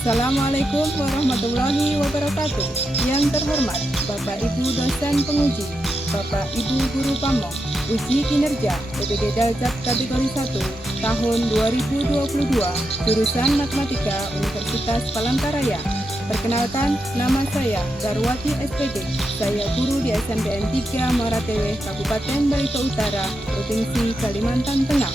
Assalamualaikum warahmatullahi wabarakatuh. Yang terhormat Bapak Ibu dosen penguji, Bapak Ibu guru pamong, uji kinerja PPG Daljak kategori 1 tahun 2022, jurusan Matematika Universitas Palangkaraya. Perkenalkan, nama saya Darwati SPD. Saya guru di SMPN 3 Muara Tewe, Kabupaten Barito Utara, Provinsi Kalimantan Tengah.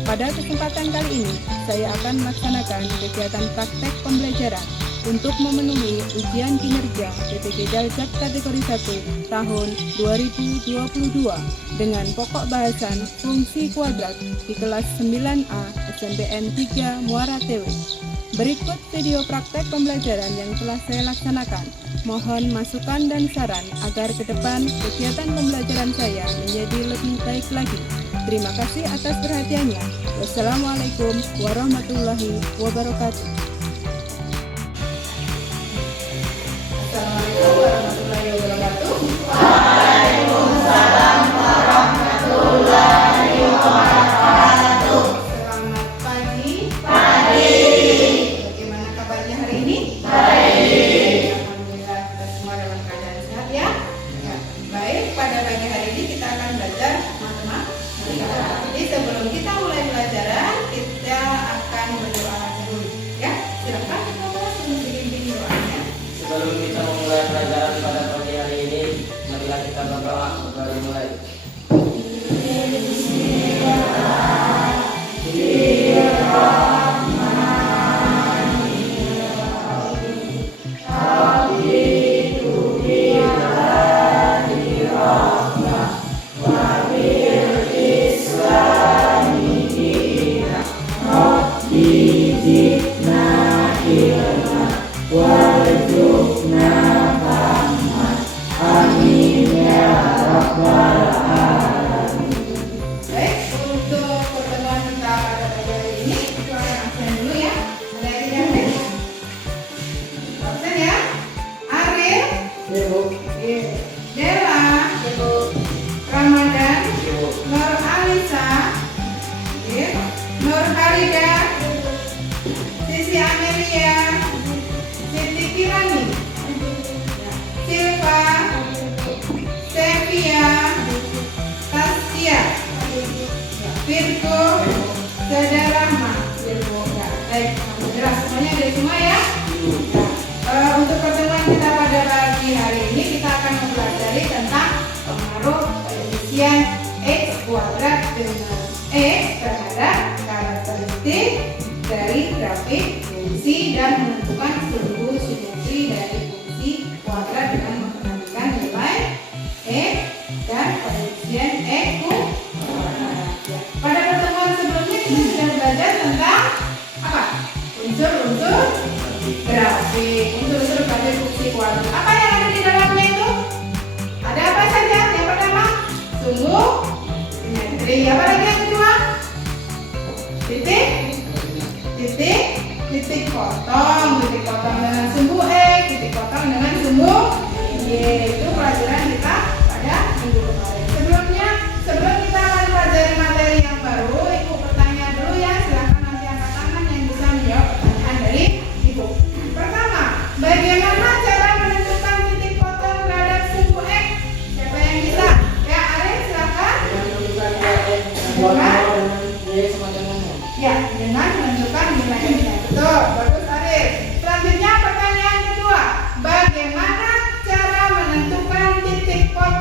Pada kesempatan kali ini, saya akan melaksanakan kegiatan praktek pembelajaran untuk memenuhi ujian kinerja PPG Daljak kategori 1 tahun 2022 dengan pokok bahasan fungsi kuadrat di kelas 9A SMPN 3 Muara Tewe. Berikut video praktek pembelajaran yang telah saya laksanakan. Mohon masukan dan saran agar ke depan kegiatan pembelajaran saya menjadi lebih baik lagi. Terima kasih atas perhatiannya. Wassalamualaikum warahmatullahi wabarakatuh. Assalamualaikum warahmatullahi wabarakatuh. Waalaikumsalam warahmatullahi wabarakatuh. Selamat pagi. Bagaimana kabarnya hari ini? Baik. Alhamdulillah kita semua dalam keadaan sehat ya. Baik, pada pagi hari ini kita akan belajar matematika. Jadi sebelum kita mulai pelajaran, kita akan berdoa dulu. Ya, silakan kita mulai bikin doanya. Sebelum kita memulai pelajaran pada pagi hari ini, marilah kita berdoa baru mulai. Baik, untuk pertemuan kita pada pagi hari ini, kita akan absen dulu ya. Ada yang absen? Absen ya. Ariel, Dela, Ramadan, Nur Alisa, Nur Halida, Sisi Amelia, Siti Kirani, Silva, Sevia, Taskia, Virgo, Sada Rahma. Baik, jelas semuanya dari semua ya. Untuk pertemuan kita pada pagi hari ini kita akan mempelajari tentang pengaruh koefisien X kuadrat dengan X terhadap karakteristik dari grafik fungsi dan menentukan seluruh simetri dari fungsi kuadrat dengan memperhatikan nilai X dan koefisien X kuadrat. Pada pertemuan sebelumnya kita sudah belajar tentang apa? Unsur-unsur grafik, unsur-unsur grafik fungsi kuadrat. Apa yang ada di dalamnya itu? Ada apa saja? Yang pertama, sumbu, simetri. Apa lagi yang kedua? Titik potong dengan sumbu X, titik potong dengan sumbu Y. Itu pelajaran kita pada minggu kemarin. Sebelum kita akan pelajari materi yang baru, Ibu bertanya dulu ya. Silakan nanti angkat tangan yang bisa menjawab pertanyaan dari Ibu. Pertama, bagaimana cara menentukan titik potong terhadap sumbu X? Siapa yang bisa? Ya, Arif silakan. Dengan menentukan nilai X. Betul, bagus Arif. Selanjutnya pertanyaan kedua, bagaimana cara menentukan titik potong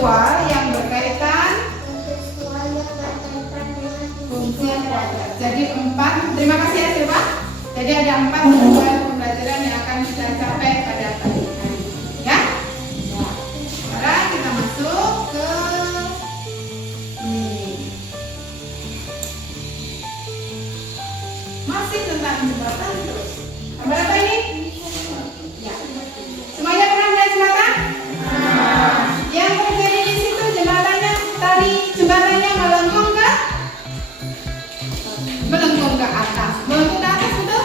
visual yang berkaitan fungsi kuadrat. Jadi 4, terima kasih ya Silva. Jadi ada 4 tujuan pembelajaran yang akan kita capai pada pagi hari ini, ya. Nah, sekarang kita masuk ke ini. Masih tentang jembatan terus. Gambar apa ini? Ya. Semuanya pernah melihat jembatan? Yang terjadi di situ jembatannya tadi melengkung ke? Melengkung ke atas. Melengkung ke atas betul?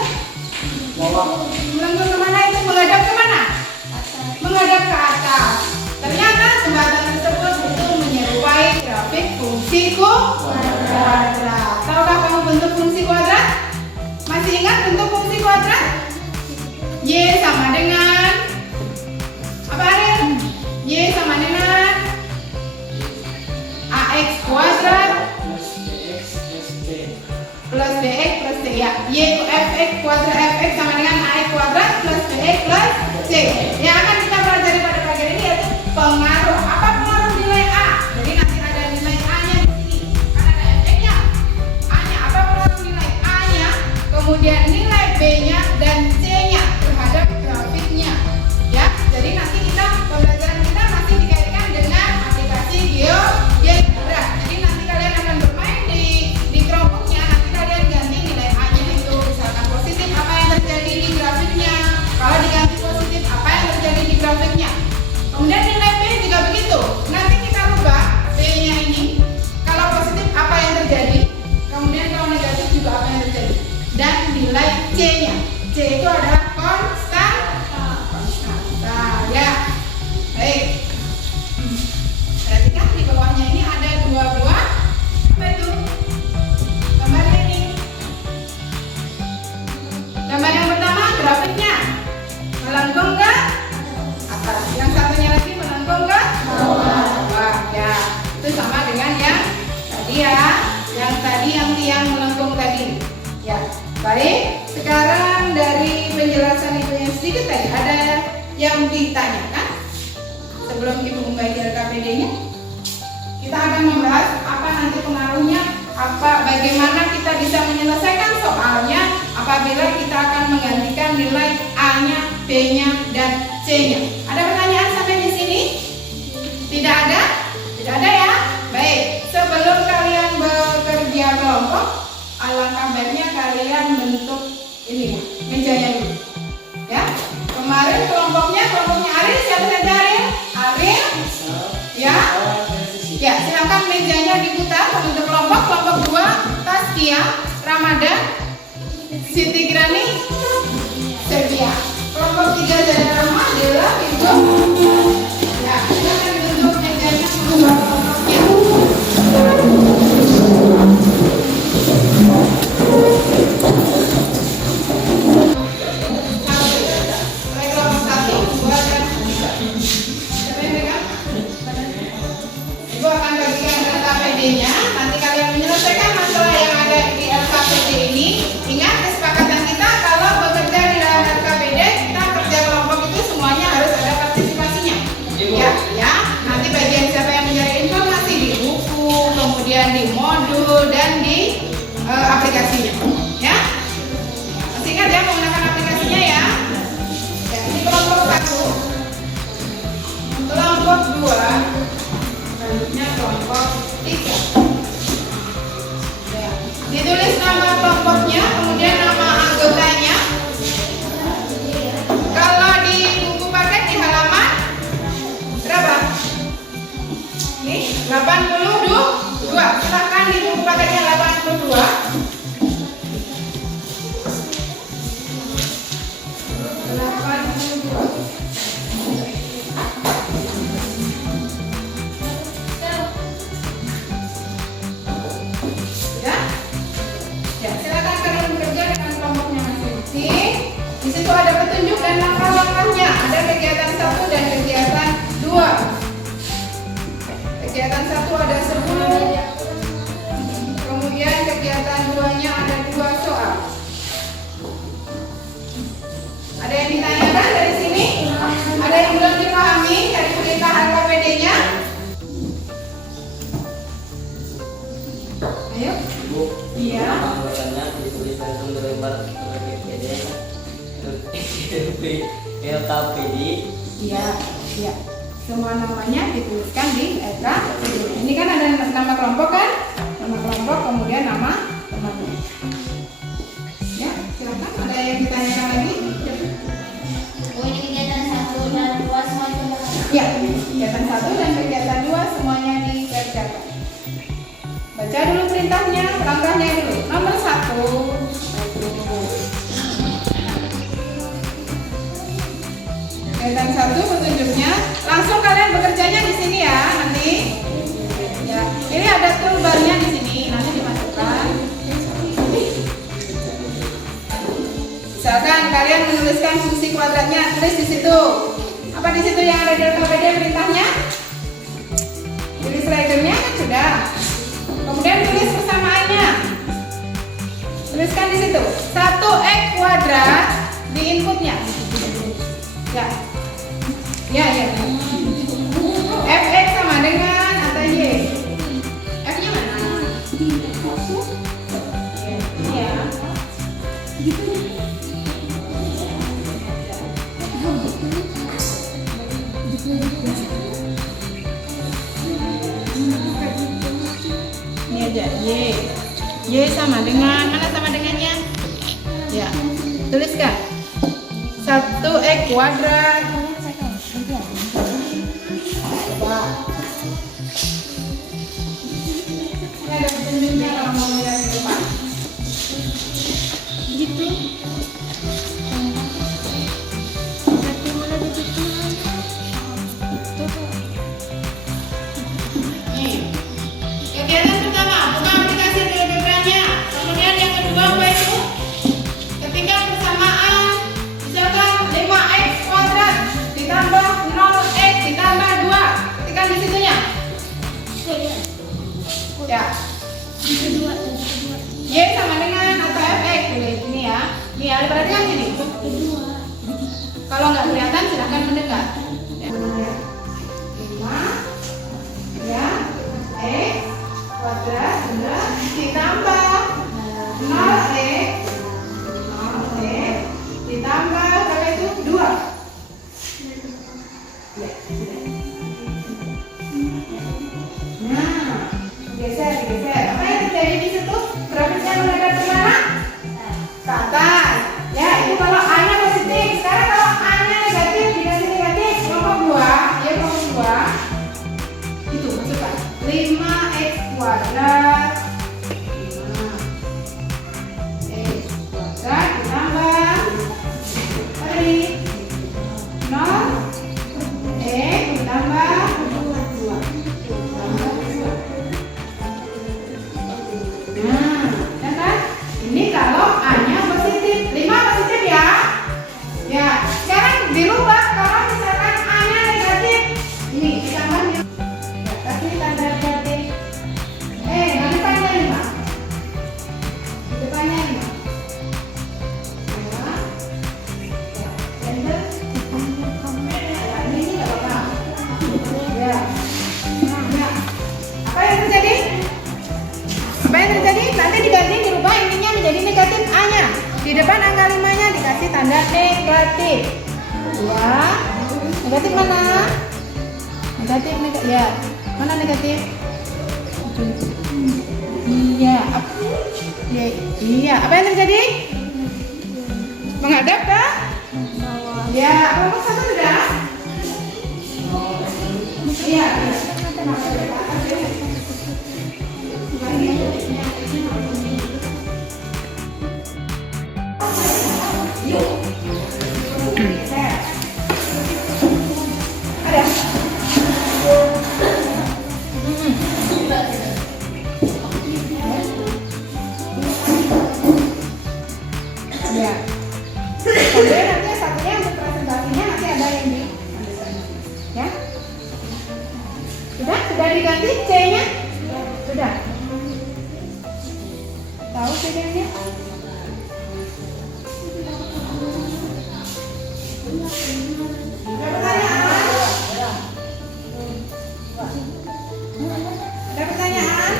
Melengkung kemana itu? Menghadap kemana? Menghadap ke atas. Ternyata jembatan tersebut itu menyerupai grafik fungsi kuadrat. Tahukah kamu bentuk fungsi kuadrat? Masih ingat bentuk fungsi kuadrat? Y sama dengan apa Ariel? Y sama dengan AX kuadrat plus BX plus C, ya. Y Fx kuadrat Fx sama dengan AX kuadrat plus BX plus C. Yang akan kita pelajari pada pagi ini yaitu pengaruh. Apa pengaruh nilai A? Jadi nanti ada nilai A-nya di sini. Kan ada Fx-nya. A-nya apa pengaruh nilai A-nya? Kemudian nilai B-nya dan C-nya terhadap grafiknya. Ya. Jadi nanti pembelajaran kita masih dikaitkan dengan aplikasi GeoGebra. Jadi nanti kalian akan bermain di kelompoknya. Nanti kalian ganti nilai A-nya itu, misalkan positif, apa yang terjadi di grafiknya. Kalau diganti positif, apa yang terjadi di grafiknya. Kemudian nilai B juga begitu. Nanti kita rubah B-nya ini. Kalau positif, apa yang terjadi. Kemudian kalau negatif juga apa yang terjadi. Dan nilai C-nya. C itu adalah konstanta. Ya. Baik. Perhatikan di bawahnya ini ada 2 buah. Apa itu? Gambarnya ini. Gambar yang pertama grafiknya melengkung ke atas. Yang satunya lagi melengkung ke bawah. Ya. Itu sama dengan yang tadi ya. Yang tadi yang tiang melengkung tadi. Ya. Baik. Sekarang dari penjelasan ibu yang sedikit tadi ada yang ditanyakan. Sebelum ibu membaca LKPD-nya, kita akan membahas apa nanti pengaruhnya, bagaimana kita bisa menyelesaikan soalnya apabila kita akan menggantikan nilai A-nya, B-nya, dan C-nya. Ada pertanyaan sampai di sini? Tidak ada? Tidak ada ya? Baik, sebelum kalian bekerja kelompok, alangkah baiknya kalian bentuk ini mejanya dulu. Ya, kemarin kelompoknya Ariel, siapa saja Ariel? Ariel, ya, ya, silakan mejanya diputar untuk kelompok 2, Taskia, Ramadan, Siti Grani, Serbia. Kelompok 3 Zara Rahma adalah Ibu. Ya, silakan dibentuk mejanya untuk kelompoknya. Ibu akan bagikan LKPD-nya. Nanti kalian menyelesaikan masalah yang ada di LKPD ini. Ingat kesepakatan kita kalau bekerja di dalam LKPD, kita kerja kelompok itu semuanya harus ada partisipasinya. Ya, ya. Nanti bagian siapa yang mencari informasi di buku, kemudian di modul dan di aplikasinya. Ya. Masih ingat ya menggunakan aplikasinya ya. Ya, ini kelompok 1. Kelompok 2. Selanjutnya kelompok 3. Ya. Ditulis nama kelompoknya, kemudian nama anggotanya. Kalau di buku paket di halaman berapa? Ini 82. Silakan di buku paketnya 82. Di situ ada petunjuk dan langkah-langkahnya. Ada kegiatan 1 dan kegiatan 2. Kegiatan 1 ada 10. Kemudian kegiatan 2 Delta PD. Iya, iya. Semua namanya dituliskan di letra P. Ini kan ada nama kelompok kan? Nama kelompok, kemudian nama temannya. Ya, silakan. Ada yang ditanyakan lagi? Oh, ini kegiatan 1 dan 2 semua dikerjakan. Ya, kegiatan 1 dan kegiatan 2 semuanya dikerjakan. Baca dulu perintahnya, langkahnya dulu. Nomor 1. Kegiatan 1 petunjuknya, langsung kalian bekerjanya di sini ya nanti. Ya, ini ada toolbarnya di sini, nanti dimasukkan. Misalkan kalian menuliskan fungsi kuadratnya, tulis di situ. Apa di situ yang ada di LKPD perintahnya? Tulis slidernya kan sudah. Kemudian tulis persamaannya. Tuliskan di situ 1x kuadrat di inputnya. Ya. Ya, ya. Fx sama dengan atau y? F-nya mana? Ya. Ini aja, y. Y sama dengan, mana sama dengannya? Ya, tuliskan 1x kuadrat. Coba. Ini ada petunjuknya kalau mau lihat di depan. Gitu. Berarti mulai dari situ. Nih. Kegiatan pertama, buka aplikasi Telegram-nya. Kemudian yang kedua apa itu? Ketika persamaan, misalkan 5x kuadrat ditambah 0x ditambah 2. Ketikkan di situnya. Ya. Kedua. Y sama dengan atau fx ini ya. Nih, ada perhatikan sini. Kalau nggak kelihatan silahkan mendekat. Ya. 5 ya x kuadrat ditambah 0x ditambah berapa itu 2. Ya. Nah, geser. Apa yang terjadi di situ? Grafiknya menghadap ke mana? Ke atas. Ya, itu kalau A-nya positif. Sekarang kalau A-nya negatif, dikasih negatif, kelompok 2, ya kelompok 2. Itu masukkan 5x kuadrat 5x kuadrat ditambah tadi 0x ditambah 2. Nah, ya kan? Ini kalau A-nya positif, 5 positif ya. Ya, sekarang dirubah kalau misalkan A-nya negatif. Ini ditambah ya, kasih tanda negatif. Di depannya 5. Di depannya 5. Ya. Ya, enter. Ya, ini enggak apa-apa. Ya. Ya. Apa yang terjadi? Apa yang terjadi? Nanti diganti dirubah intinya menjadi negatif A-nya. Di depan angka 5-nya dikasih tanda negatif. Ya. Negatif mana? Negatif. Ya. Mana negatif? Iya. Iya. Apa yang terjadi? Menghadap ke? Ya. Kelompok 1 sudah? Iya. Ya. Kemudian nanti satunya untuk presentasinya nanti ada yang di ya. Sudah diganti C-nya? Sudah. Tahu C-nya? Ada pertanyaan?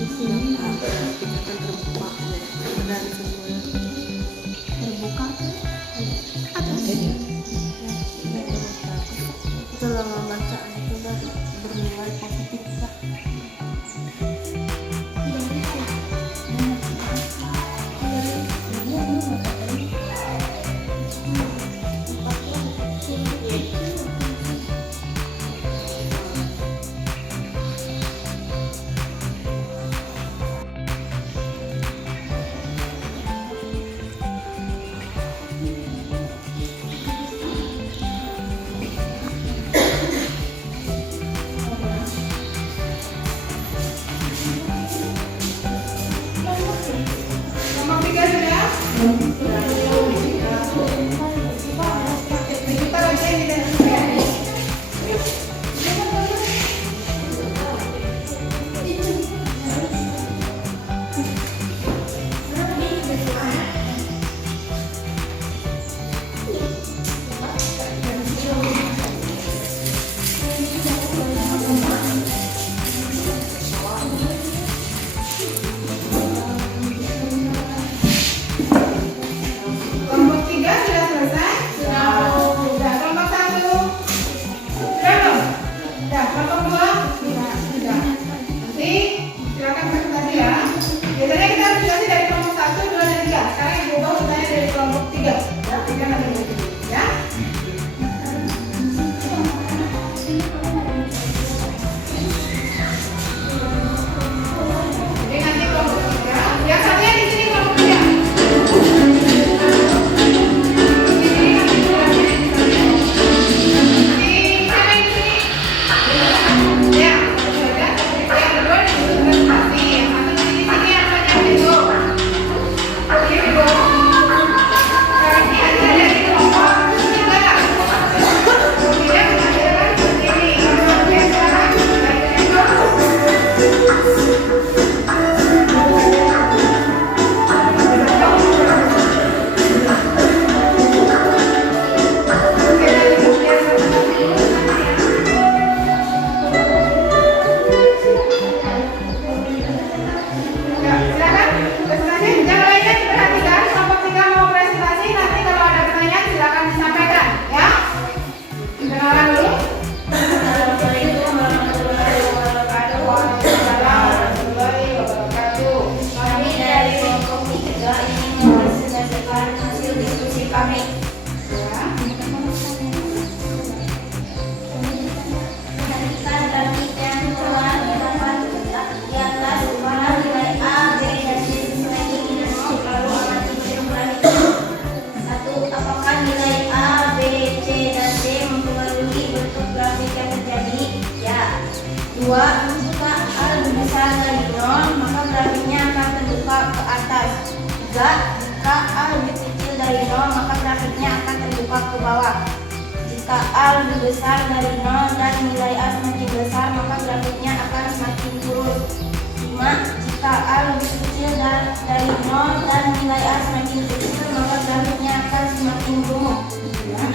Di sini terbuka tuh ada setelah membaca itu udah bernilai positif Kak. Nomor 3 sudah? Kita lagi yang tidak kelompok 3 sudah selesai? Sudah. Kelompok 1 sudah belum? Sudah. Kelompok 2 sudah. Nanti silakan presentasi ya. Biasanya kita presentasi dari kelompok 1, 2, dan 3. Sekarang ibu ubah bertanya dari kelompok 3. Ya, 3 nanti dulu. Ya. Jadi nanti kelompok 3. Yang satunya di sini kelompok 3. Silakan presentasi. Yang lainnya diperhatikan. Kelompok 3 mau presentasi. Nanti kalau ada pertanyaan silakan disampaikan. Ya. Kenalan dulu. Assalamualaikum warahmatullahi wabarakatuh. Warahmatullahi wabarakatuh. Kami dari kelompok 3 ingin mempresentasikan hasil diskusi kami. Ya. Perhatikan grafik yang telah didapat di atas para nilai A, B, dan C sesuai keinginan. Lalu amati bentuk grafik. 1. Apakah nilai A, B, C, dan D mempengaruhi bentuk grafik yang terjadi? Ya. 2. Jika A lebih besar dari 0, maka grafiknya akan terbuka ke atas. 3. Jika A lebih kecil dari 0, maka grafiknya akan terbuka ke bawah. Jika A lebih besar dari 0 dan nilai A semakin besar, maka grafiknya akan semakin turun. 5. Jika A lebih kecil dari 0 dan nilai A semakin kecil, maka grafiknya akan semakin gemuk. 6.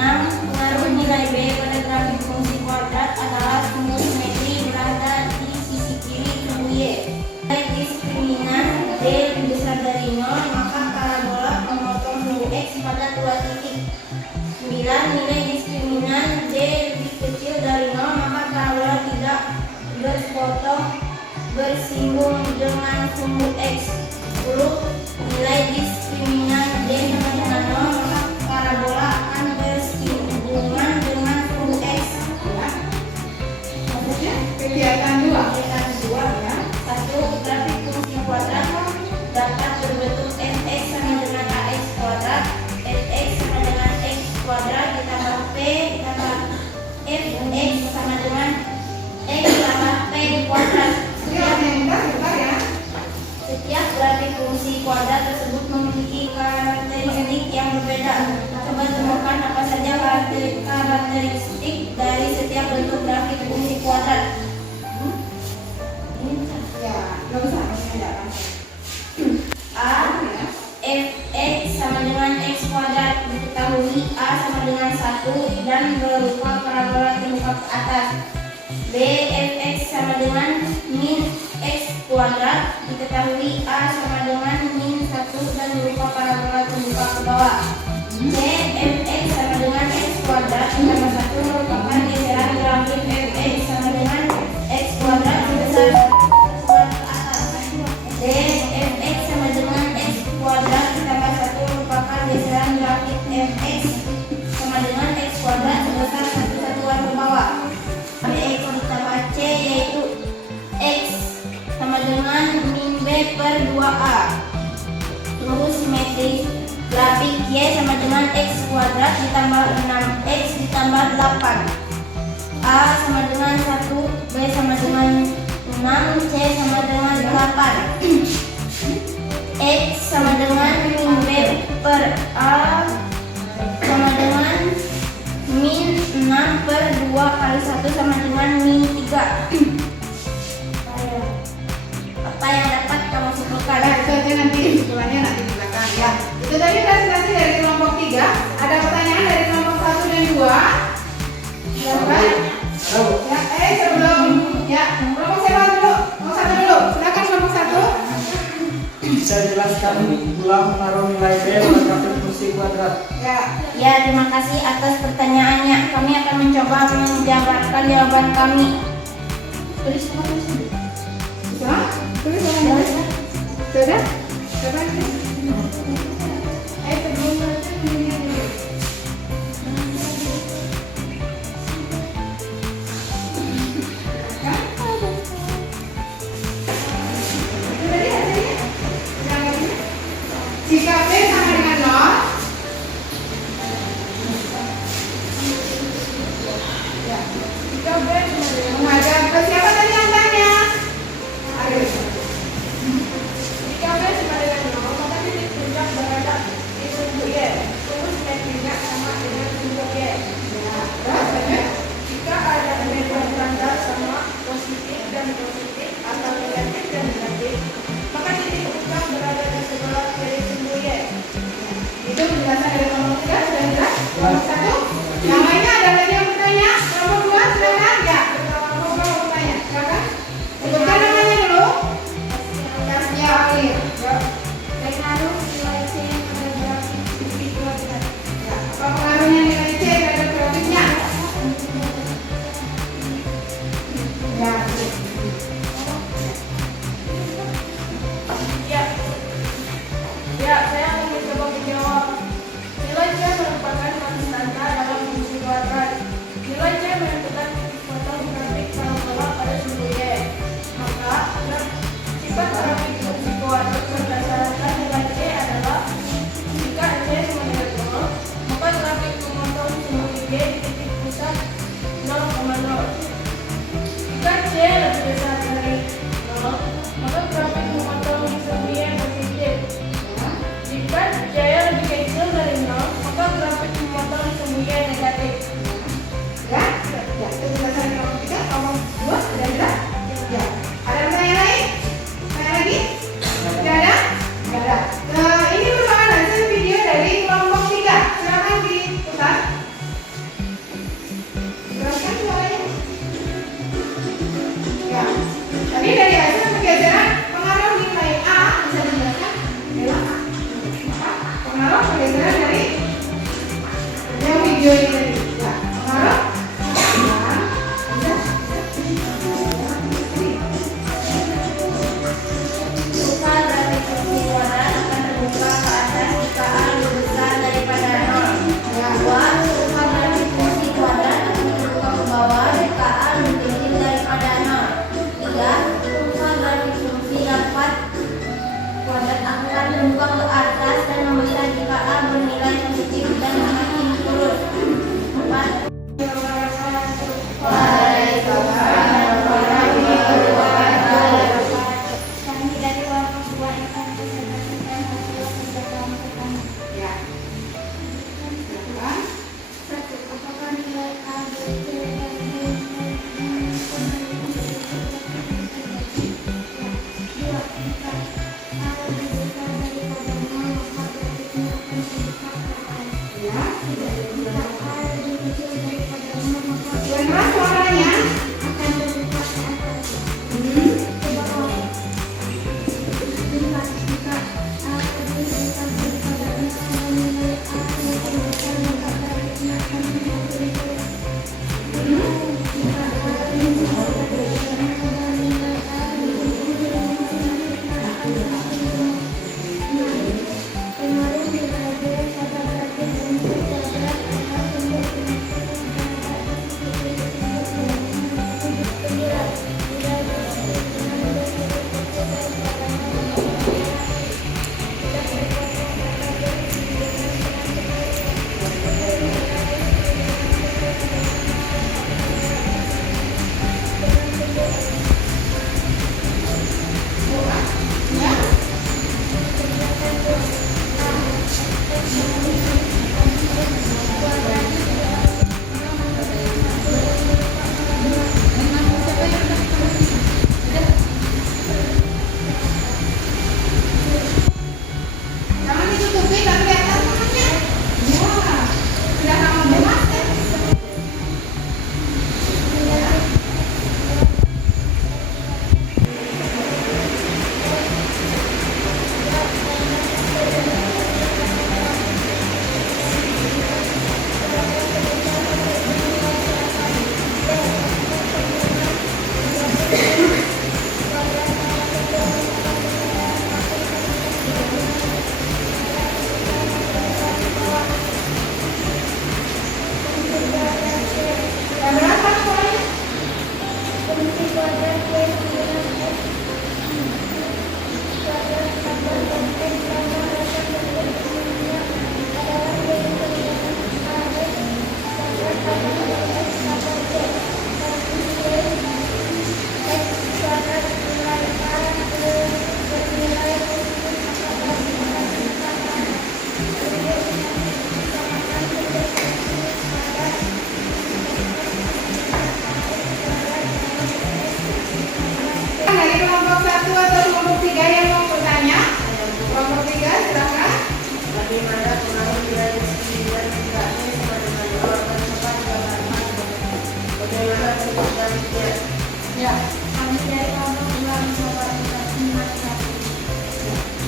Pengaruh nilai B pada grafik fungsi kuadrat adalah sumbu simetri berada di sisi kiri kubu Y. Nilai diskriminan D lebih besar dari 0, maka parabola memotong sumbu X pada 2 titik. 9. Nilai diskriminan D lebih kecil dari 0, maka parabola tidak bersinggung dengan sumbu X. 10. Nilai diskriminan D sama dengan 0, maka parabola akan bersinggungan dengan sumbu X. Maksudnya kegiatan 2. Kegiatan 2 ya. 1. Grafik fungsi kuadrat dapat berbentuk fx sama dengan ax kuadrat. Fx sama dengan x kuadrat ditambah p ditambah fx sama dengan x tambah p kuadrat. Setiap grafik fungsi kuadrat tersebut memiliki karakteristik yang berbeda. Coba temukan apa saja karakteristik dari setiap bentuk grafik fungsi kuadrat. Ya, nggak usah menanyakan. A. Fx sama dengan x kuadrat. Diketahui A sama dengan 1 dan berupa parabola terbuka ke atas. B. Fx sama dengan min x kuadrat. Diketahui A sama dengan min 1 dan berupa parabola terbuka ke bawah. C. Fx sama dengan x kuadrat ditambah 1 merupakan geseran grafik Fx sama dengan x kuadrat sebesar satuan ke atas. D. Fx sama dengan x kuadrat ditambah 1 merupakan geseran grafik Fx sama dengan x kuadrat sebesar satu satuan ke bawah. Bx ditambah C yaitu x sama dengan min b per 2a. Lurus simetris. Grafik Y sama dengan x kuadrat ditambah 6x ditambah 8. A sama dengan 1, B sama dengan 6, C sama dengan 8. X sama dengan min B per A sama dengan min 6 per 2 kali 1 sama dengan min 3. Apa yang dapat kamu simpulkan? Nah, itu aja nanti kesimpulannya nanti di belakang ya. Itu tadi presentasi dari kelompok 3. Ada pertanyaan dari kelompok 1 dan 2? Silakan. Ya, sebelum ya, kelompok siapa dulu? Kelompok 1 dulu. Silakan kelompok 1. Bisa jelaskan ulang menaruh nilai B pada grafik fungsi kuadrat. Ya, terima kasih atas pertanyaannya. Kami akan mencoba menjabarkan jawaban kami. Tulis semua tulis. Bisa? Tulis apa? Sudah? Coba ini. Sebelum ini dulu. Ya? Itu tadi hasilnya? Yang ini. Jika B sama dengan 0, ya. Jika B sama dengan menghadap ke siapa tadi yang tanya? Ayo. Jika B sama dengan 0, maka titik puncak berada di sumbu Y. Sumbu simetrinya sama dengan sumbu Y. Ya, terus ada. Jika ada elemen standar sama positif dan positif atau negatif dan negatif, maka titik puncak berada di sebelah kiri sumbu Y. Itu penjelasan dari kelompok 3 sudah jelas? Kelompok 1. Yang lainnya ada lagi yang bertanya? Kelompok 2 silakan. Ya, kelompok 2 mau bertanya. Silakan. Sebutkan namanya dulu. Ya, Alir. Pengaruh nilai C pada grafik fungsi kuadrat. Ya, apa pengaruhnya nilai C pada grafiknya? Ya, Ya, saya akan mencoba menjawab. Nilai C merupakan konstanta dalam fungsi kuadrat. Nilai C menentukan titik potong grafik parabola pada sumbu Y. Maka, sifat grafik fungsi kuadrat berdasarkan nilai C adalah jika C sama dengan 0, maka grafik memotong sumbu Y di titik pusat 0,0. Jika C lebih besar dari 0, maka grafik memotong sumbu Y positif. Jika C lebih kecil dari 0, maka grafik memotong sumbu Y negatif. ya, ya. Itu penjelasan kelompok 3. Kelompok 2 sudah jelas? Ya. Ada pertanyaan lain? Pertanyaan lagi? Tidak ada? Tidak ada. Ini merupakan hasil video dari kelompok 3. Silakan diputar. Jelaskan suaranya. Ya.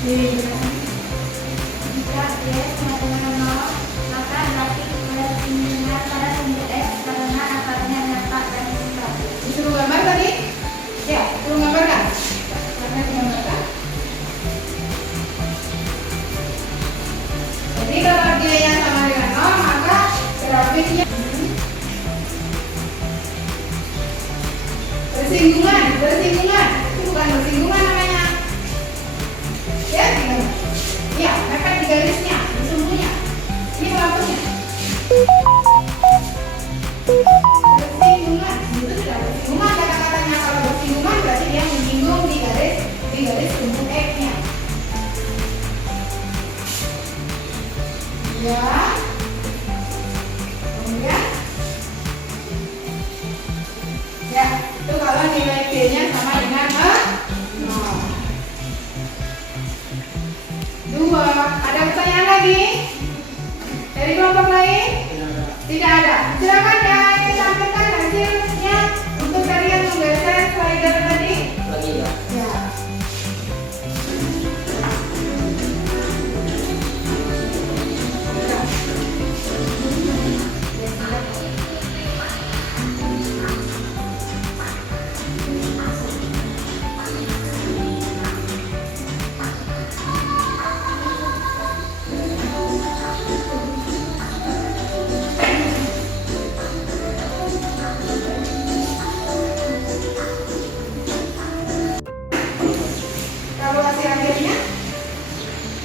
Jika Y sama dengan 0, maka berarti kesimpulan pada sumber X karena akarnya nyata dan singkat. Disuruh gambar tadi? Ya, suruh gambarkan. Mana digambarkan? Jadi kalau Y-nya sama dengan 0, maka grafiknya bersinggungan. Itu bukan bersinggungan namanya. Ya, ya, mepet di garisnya, di sumbunya. Ini pelakunya. Bersinggungan, itu sudah bersinggungan kata-katanya. Kalau bersinggungan berarti dia menyinggung di garis sumbu X-nya. Ya. Kemudian ya, itu kalau nilai B-nya sama dengan 0. 2. Ada pertanyaan lagi? Dari kelompok lain? Tidak ada. Silakan ya, sampaikan hasilnya untuk kalian menggeser slider tadi. Lagi ya. Ya. Evaluasi akhirnya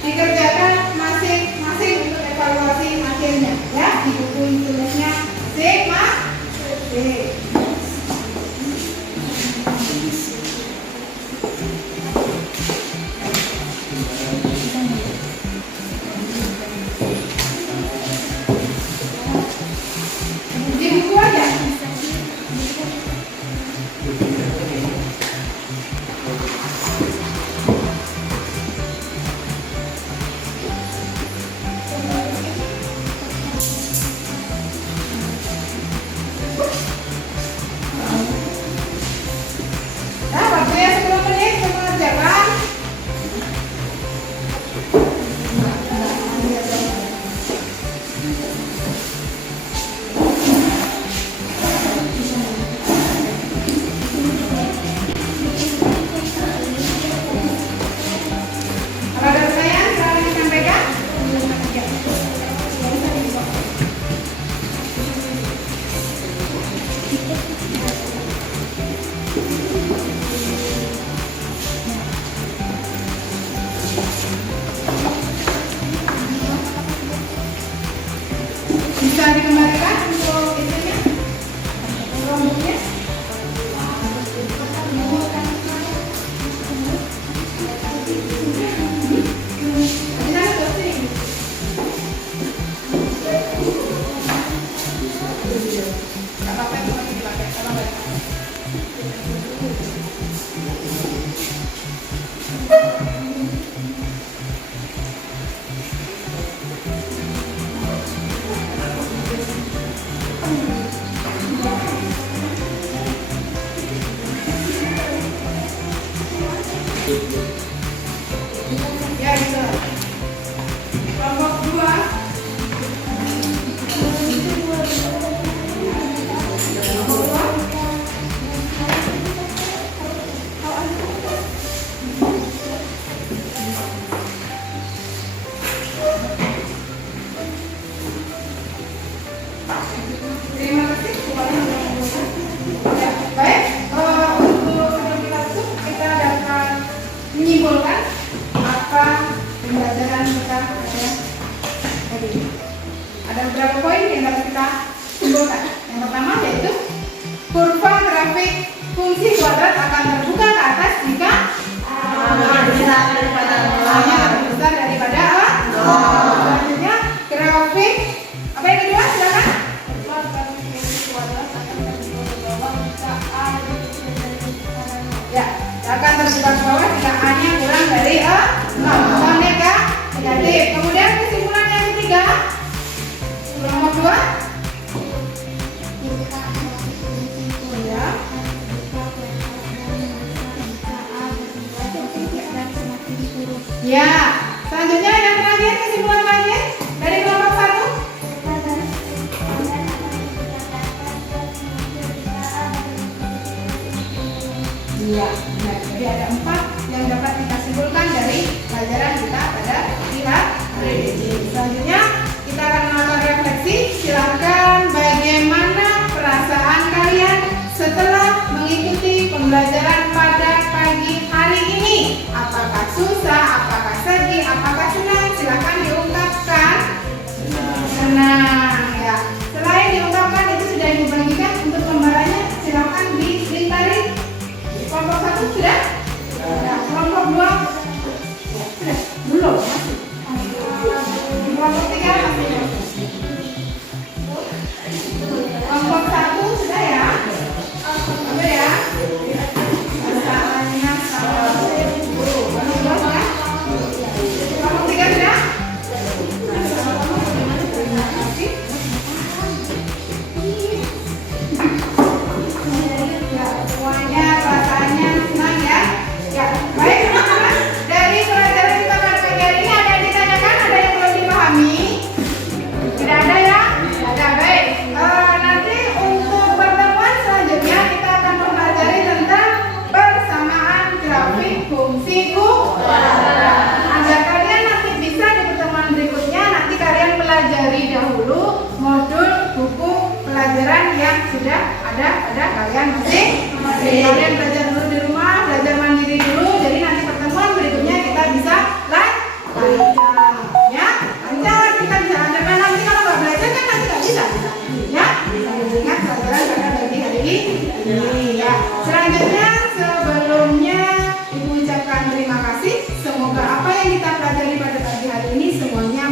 dikerjakan masing-masing untuk evaluasi akhirnya ya, di buku tulisnya sigma C. Di buku aja. Nah, waktunya 10 menit untuk mengerjakan. Kalau ada pertanyaan, silakan disampaikan. Bisa dikembalikan untuk itunya, rambutnya. Di sana tuh sini. Gak apa-apa, itu masih dipakai. Gak apa-apa. Ya, bisa. Kelompok 2. Terima kasih. Ya, baik. Untuk sebelum kita tutup, kita dapat menyimpulkan apa pembelajaran kita tadi. Ada beberapa poin yang harus kita simpulkan. Yang pertama yaitu kurva grafik fungsi kuadrat akan terbuka ke atas jika A-nya lebih besar daripada A. Selanjutnya grafik apa yang kedua? Silakan. Ya, akan terbuka ke bawah jika A-nya kurang dari A. Nah, negatif. Kemudian kesimpulan yang ketiga, kelompok 2. Ya. Ya, selanjutnya yang terakhir kesimpulan terakhir dari kelompok 1. Iya, benar. Jadi ada 4 yang dapat kita simpulkan dari pelajaran kita pada hari ini. Selanjutnya kita akan melakukan refleksi. Silahkan bagaimana perasaan kalian setelah mengikuti pembelajaran pada pagi hari ini. Apakah susah, apakah sedih, apakah senang? Silahkan diungkapkan. Senang ya. Selain diungkapkan itu sudah dibagikan untuk gambarannya. Silahkan dilintari. Kelompok 1 sudah? Sudah. Kelompok 2 sudah? Belum. Kelompok 3 masih. Kelompok 1 sudah ya? Sudah ya? Masalahnya sama guru. Kelompok 2 sudah? Kelompok 3 sudah? Terima kasih. Ya, semuanya perasaannya senang ya. Ya, baik teman-teman. Dari pelajaran kita pada pagi hari ini ada yang ditanyakan, ada yang belum dipahami? Tidak ada ya? Tidak ada, baik. Nanti untuk pertemuan selanjutnya kita akan mempelajari tentang persamaan grafik fungsi kuadrat. Agar kalian nanti bisa di pertemuan berikutnya, nanti kalian pelajari dahulu modul buku pelajaran yang sudah ada pada kalian masing-masing. Kalian belajar dulu di rumah, belajar mandiri dulu. Jadi nanti pertemuan berikutnya kita bisa lancar, ya. Lancar kita bisa lancar. Nanti kalau nggak belajar kan nanti nggak bisa, ya. Ingat pelajaran pada pagi hari ini, ya. Selanjutnya sebelumnya Ibu ucapkan terima kasih. Semoga apa yang kita pelajari pada pagi hari ini semuanya